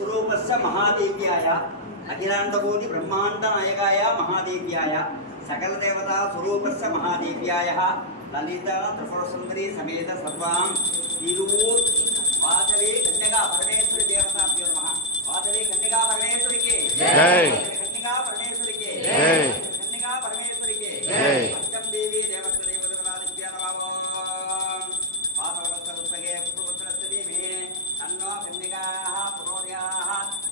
स्वरूपस्य महादेव्याय अखिलांडकोटि ब्रह्मांड नायकाय महादेव्याय सकल देवता स्वरूपस्य महादेव्याय ललिता त्रिपुर सुंदरी समेत सर्वां तिरुवूर वासवी कन्यका परमेश्वरी देवताभ्यो नमः। वासवी कन्यका परमेश्वरी के जय। कन्यका परमेश्वरी के जय। कन्यका परमेश्वरी के जय। पंचम देवी देवता देवताभ्यो नमः। वासवस्तके पुत्रस्तदे मे तन्नो कन्यकाः पुरोर्याः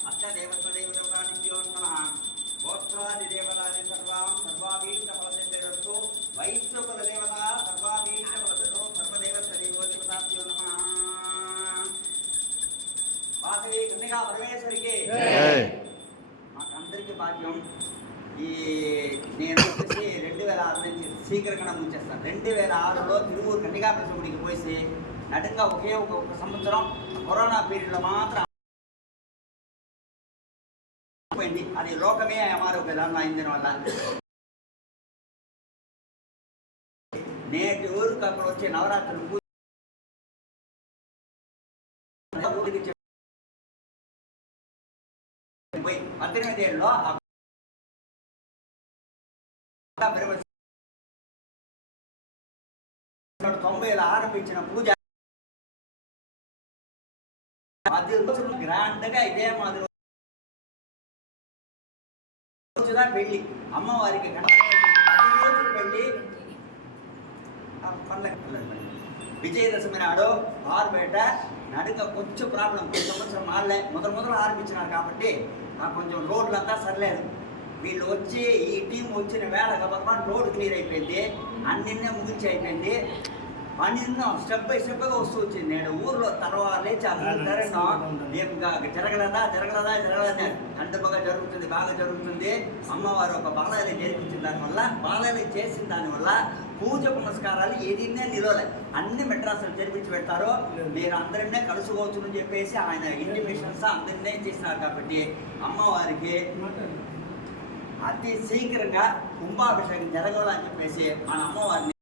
अष्ट देवता देवताभ्यो नमः। गोत्रादि देवतादि सर्वां सर्वाभीष्ट फलसिद्धिरस्तु। वैश्वकुल देवता सर्वाभीष्ट फलसिद्धो सर्वदेवता देवताभ्यो नमः। वासवी कन्यका परमेश्वरी के जय। మాకందరికీ భాగ్యం ఈ నేను వచ్చేసి 2006 నుంచి శీఘ్రంగా ముంచేస్తాను. 2006లో తిరువూరు కన్యకాపరమేశ్వరి గుడికి పోయి నటంగా ఒకే ఒక సంవత్సరం కరోనా పీరియడ్లో మాత్రం పోయింది. అది లోకమే మారు విధానం అయిందని వల్ల నేటి ఊరికి అక్కడ వచ్చే నవరాత్రులు పోయి 18 ఏళ్ళలో 90లో ఆరంభించిన పూజ అది గ్రాండ్గా ఇదే మాదిరి రోజుగా పెళ్ళి అమ్మవారికి 10 రోజులు పెళ్ళి విజయదశమి నాడు ఆరుబేట నడుక కొంచెం ప్రాబ్లం కొంచెం సంవత్సరం మారలే మొదలు ఆరంభించినారు కాబట్టి నాకు కొంచెం రోడ్లంతా సరిలేదు. వీళ్ళు వచ్చి ఈ టీం వచ్చిన వేళ కాబట్టి రోడ్డు క్లియర్ అయిపోయింది, అన్నిన్నే ముగించి అయిపోయింది. పని స్టెప్ బై స్టెప్గా వస్తూ వచ్చింది. నేను ఊర్లో తర్వాత లేచి అందరూ రేపు జరగలేదా అంటే బాగా జరుగుతుంది. అమ్మవారు ఒక బాలయాలు జరిపించిన దానివల్ల బాలయాలు చేసిన దానివల్ల పూజ పునస్కారాలు ఏదిన్నే నిలవలే అన్ని మెడ్రాసులు జరిపించి పెడతారో మీరు అందరినే కలుసుకోవచ్చు అని చెప్పేసి ఆయన ఇంటిమేషన్స్ అందరినీ చేసినారు. కాబట్టి అమ్మవారికి అతి శీఘ్రంగా కుంభాభిషేకం జరగాలని చెప్పేసి మన అమ్మవారిని